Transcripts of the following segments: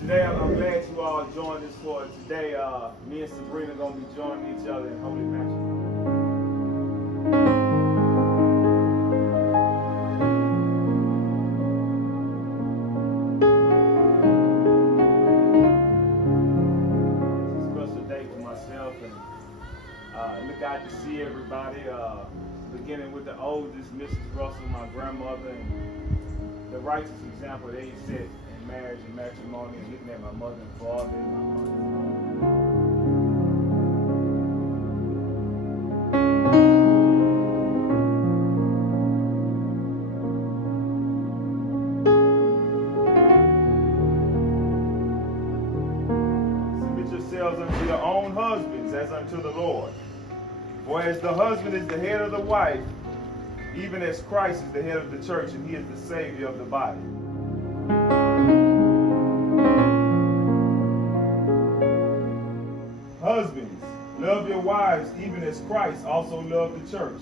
Today, I'm glad you all joined us for today. Me and Sabrina are going to be joining each other in holy matrimony. It's a special day for myself, and look out to see everybody, beginning with the oldest, Mrs. Russell, my grandmother, and the righteous example they set in marriage and matrimony, and looking at my mother and father and my mother. Submit yourselves unto your own husbands as unto the Lord. For as the husband is the head of the wife, even as Christ is the head of the church, and he is the Savior of the body. Husbands, love your wives even as Christ also loved the church.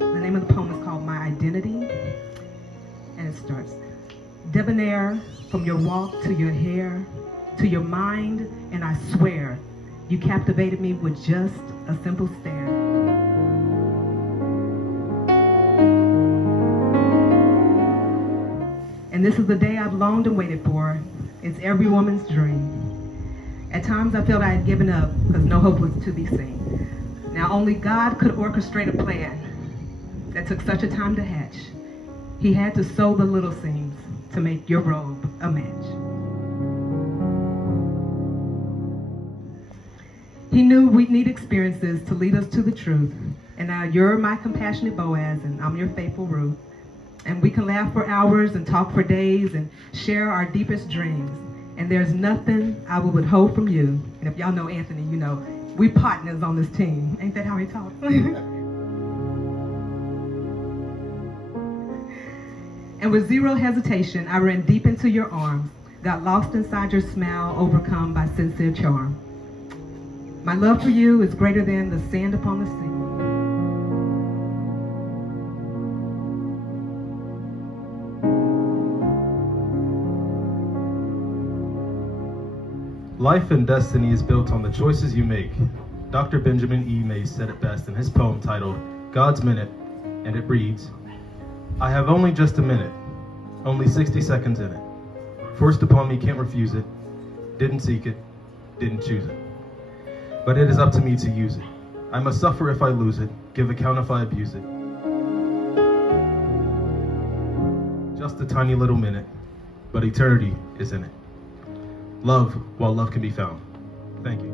The name of the poem is called My Identity, and it starts. Debonair, from your walk to your hair, to your mind, and I swear, you captivated me with just a simple stare. And this is the day I've longed and waited for. It's every woman's dream. At times I felt I had given up because no hope was to be seen. Now only God could orchestrate a plan that took such a time to hatch. He had to sew the little seams to make your robe a match. He knew we'd need experiences to lead us to the truth. And now you're my compassionate Boaz and I'm your faithful Ruth. And we can laugh for hours and talk for days and share our deepest dreams. And there's nothing I would withhold from you. And if y'all know Anthony, you know, we partners on this team. Ain't that how he talks? And with zero hesitation, I ran deep into your arms, got lost inside your smile, overcome by sincere charm. My love for you is greater than the sand upon the sea. Life and destiny is built on the choices you make. Dr. Benjamin E. Mays said it best in his poem titled God's Minute, and it reads, I have only just a minute, only 60 seconds in it. Forced upon me, can't refuse it, didn't seek it, didn't choose it. But it is up to me to use it. I must suffer if I lose it, give account if I abuse it. Just a tiny little minute, but eternity is in it. Love while love can be found. Thank you.